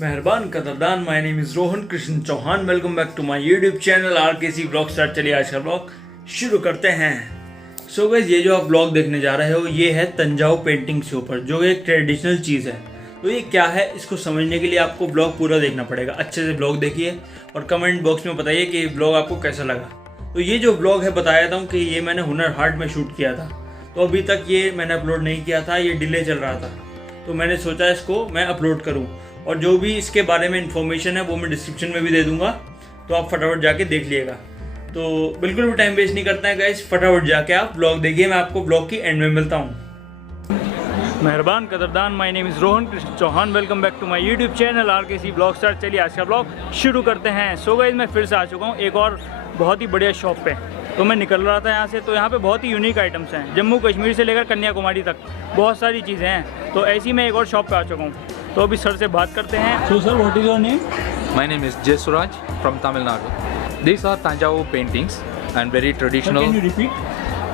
मेहरबान कदरदान, my name is Rohan Krishna Chauhan. Welcome back to my YouTube channel RKC blog start. चलिए आज का ब्लॉग शुरू करते हैं। सो गाइस, ये जो आप ब्लॉग देखने जा रहे हो ये है तंजावुर पेंटिंग के ऊपर, जो एक ट्रेडिशनल चीज़ है। तो ये क्या है, इसको समझने के लिए आपको ब्लॉग पूरा देखना पड़ेगा। अच्छे से ब्लॉग देखिए और कमेंट बॉक्स में बताइए कि ये ब्लॉग आपको कैसा लगा। तो ये जो ब्लॉग है, बताया था कि ये मैंने हुनर हाट में शूट किया था, तो अभी तक ये मैंने अपलोड नहीं किया था, ये डिले चल रहा था। तो मैंने सोचा इसको मैं अपलोड करूं, और जो भी इसके बारे में इंफॉर्मेशन है वो मैं डिस्क्रिप्शन में भी दे दूंगा, तो आप फटाफट जाके देख लीजिएगा। तो बिल्कुल भी टाइम वेस्ट नहीं करता है गाइस, फटाफट जाके आप ब्लॉग देखिए। मैं आपको ब्लॉग की एंड में मिलता हूँ। मेहरबान कदरदान, my name is Rohan Krishna Chauhan. Welcome back to my YouTube channel RKC blog star. चलिए आज का ब्लॉग शुरू करते हैं। सो गाइस, मैं फिर से आ चुका हूँ एक और बहुत ही बढ़िया शॉप पे। तो मैं निकल रहा था यहाँ से, तो यहाँ पे बहुत ही यूनिक आइटम्स हैं। जम्मू कश्मीर से लेकर कन्याकुमारी तक बहुत सारी चीज़ें हैं। तो ऐसी मैं एक और शॉप पे आ चुका हूँ, तो अभी सर से बात करते हैं। So sir, what is your name? My name is Jay Suraj from Tamil Nadu. These are Tanjavur paintings and very traditional. Can you repeat?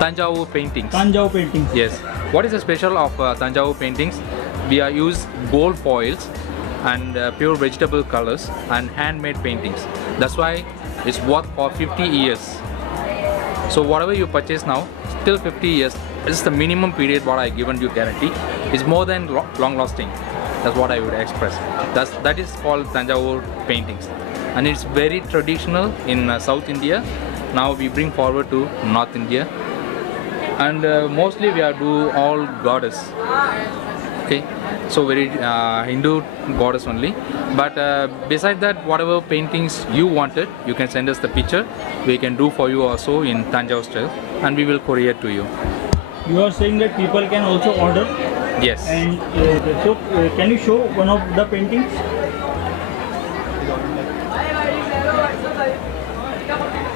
Tanjavur paintings. Tanjavur paintings. Yes. What is the special of Tanjavur paintings? We are use gold foils and pure vegetable colors and handmade paintings. That's why it's worth for 50 years. So whatever you purchase now, till 50 years, this is the minimum period what I given you guarantee. It's more than long lasting. That's what I would express. That is called Tanjavur paintings, and it's very traditional in South India. Now we bring forward to North India, and mostly we are do all goddess. Okay, so very Hindu goddess only. But beside that, whatever paintings you wanted, you can send us the picture. We can do for you also in Tanjavur style, and we will courier to you. You are saying that people can also order. Yes. And so can you show one of the paintings?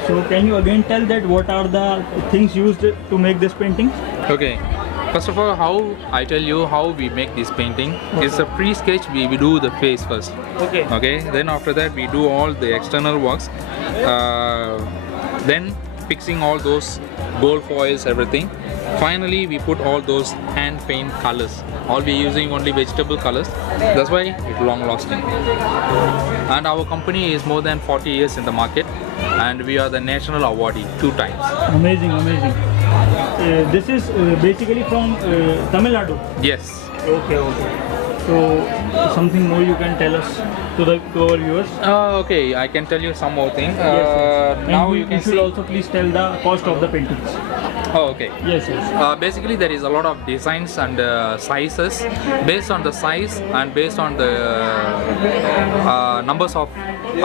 So can you again tell that what are the things used to make this painting? Okay. First of all, how I tell you how we make this painting. It's a pre-sketch. We do the face first. Okay. Okay. Then after that we do all the external works. Then fixing all those gold foils, everything. Finally, we put all those hand paint colors. All we using only vegetable colors. That's why it's long lasting. And our company is more than 40 years in the market, and we are the national awardee 2 times. Amazing, amazing. This is basically from Tamil Nadu. Yes. Okay, okay. So something more you can tell us to our viewers? Okay, I can tell you some more thing. Yes. Now And you can should see. also please tell the cost of the paintings. Oh, okay. Yes, yes. Basically, there is a lot of designs and sizes. Based on the size and based on the numbers of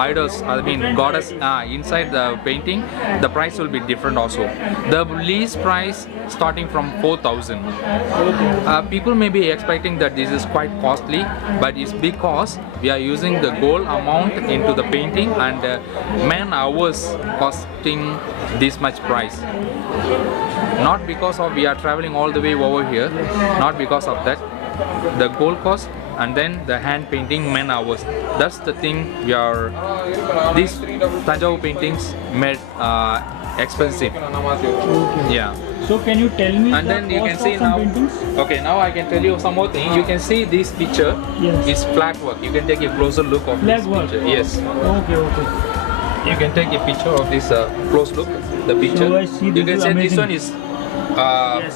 idols, I mean goddess inside the painting, the price will be different also. The least price starting from 4,000. People may be expecting that this is quite costly, but it's because we are using the gold amount into the painting, and man hours costing this much price. Not because of we are traveling all the way over here, not because of that. The gold cost and then the hand painting man hours. That's the thing we are. These Tanjavur paintings made expensive. Yeah. So can you tell me And the then you cost can see of some now. paintings? Okay, now I can tell you some more thing. You can see this picture Yes. is flat work. You can take a closer look of Flag this work. picture. Yes. Okay, okay. You can take a picture of this close look. The picture. So I see you this can is say amazing. this one is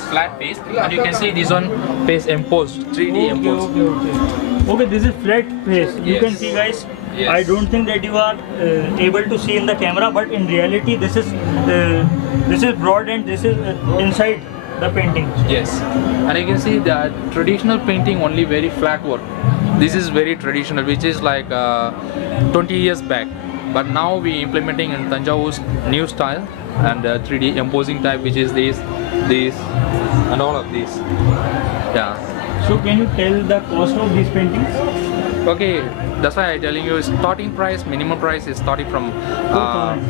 flat face, and you can see this one face emposed, 3D Okay, emposed. okay, okay. Okay, this is flat face. You Yes. can see, guys. Yes. I don't think that you are able to see in the camera, but in reality, this is broad and this is inside the painting. Yes, and you can see the traditional painting only very flat work. This is very traditional, which is like 20 years back. But now we implementing in Tanjavur's new style and 3D imposing type, which is this, and all of these. Yeah. So can you tell the cost of these paintings? Okay, that's why I'm telling you starting price, minimum price is starting from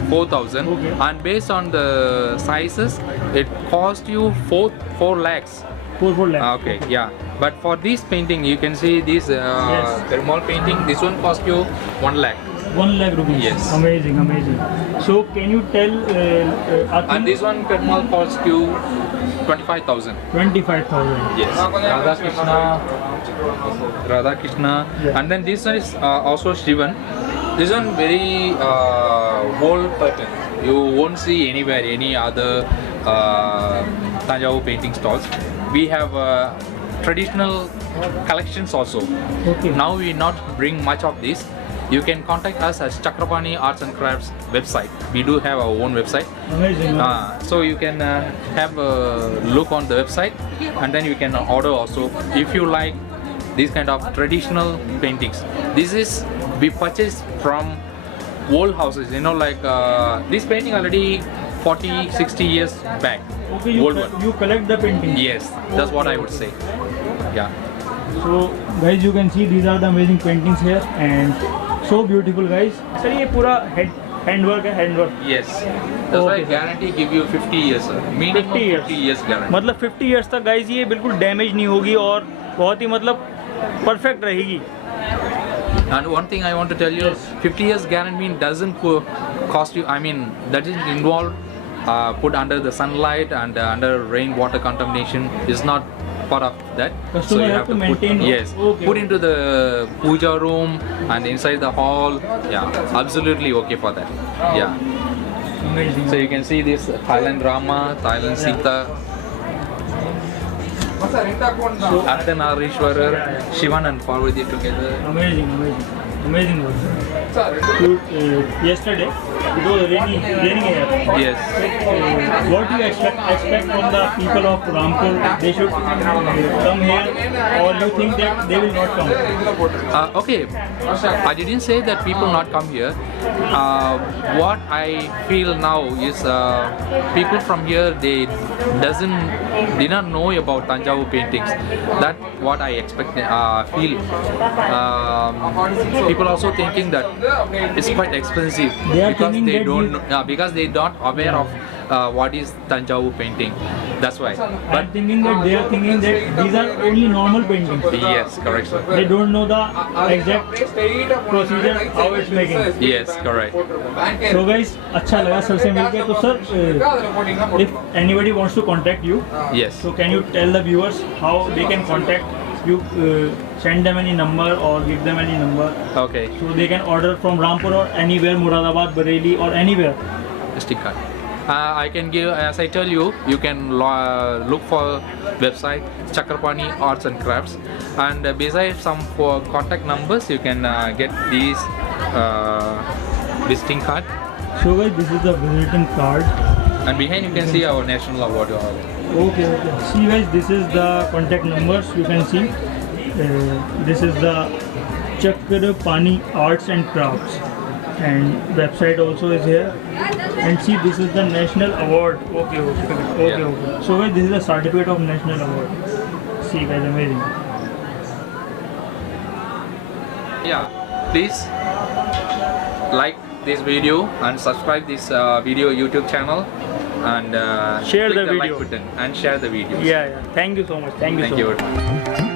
4,000. Okay. And based on the sizes, it cost you 4 lakhs. 4 lakhs. Okay, yeah. But for this painting, you can see this Yes. thermal painting. This one cost you 1 lakh. 1 lakh rupees. Yes. Amazing, amazing. So can you tell And this one thermal cost you 25,000. 25,000. Yes. Radha Krishna Radha Krishna, Yeah. and then this one is also Shivan. This one very bold pattern. You won't see anywhere any other Tanjavur painting stalls. We have traditional collections also. Okay. Now we not bring much of this. You can contact us as Chakrapani Arts and Crafts website. We do have our own website. Amazing. So you can have a look on the website, and then you can order also if you like these kind of traditional paintings. This is we purchased from old houses, you know, like this painting already 40-60 years back. Okay, Old one. you collect the painting. Yes, that's what I would say. Yeah. So guys, you can see these are the amazing paintings here and so beautiful guys. Sir, ये पूरा handwork है, handwork. Yes. That's why Okay, sir. guarantee give you 50 years, sir. Minimum 50 years. 50 years guarantee. मतलब 50 years तक guys ये बिल्कुल damage नहीं होगी और बहुत ही मतलब परफेक्ट रहेगी. And one thing I want to tell you, 50 years guarantee doesn't cost you. I mean, that doesn't involve put under the sunlight and under rainwater contamination. Is not part of that. Customer have to maintain. Yes, Okay. put into the puja room and inside the hall. Yeah, absolutely okay for that. Yeah. Amazing. So you can see this Thailand Rama, Thailand Sita. Ardhanarishwarar, Shivan and Parvati together. Amazing work. Yesterday it was raining here. Yes. What do you expect from the people of Rampur? They should come here, or you think that they will not come? Okay, I didn't say that people not come here. What I feel now is people from here they did not know about Tanjavur paintings. That what I expect feel. People also thinking that it's quite expensive They are because thinking they that don't because they not aware of what is Tanjavur painting. That's why. I'm thinking that they are thinking that these are only normal paintings. Yes, correct, sir. They don't know the exact procedure how it's making. Yes, correct. So guys, अच्छा लगा sir से मिलके. तो sir, if anybody wants to contact you, Yes. so can you tell the viewers how they can contact you? Send them any number or give them any number Okay. so they can order from Rampur or anywhere, Muradabad, Bareilly or anywhere. SD card. I can give, as I tell you, you can look for website Chakrapani Arts and Crafts, and besides some for contact numbers, you can get these visiting card, So guys, this is the visiting card. and behind you can see our national award. Okay. See guys, this is the contact numbers. You can see. This is the Chakrapani Arts and Crafts, and website also is here. And see, this is the national award. Okay. So guys, this is the certificate of national award. See guys, amazing. Yeah, please like this video and subscribe this video YouTube channel, and Share click the like video. button and share the video. Yeah. Thank you so much. Thank you so much. Thank you.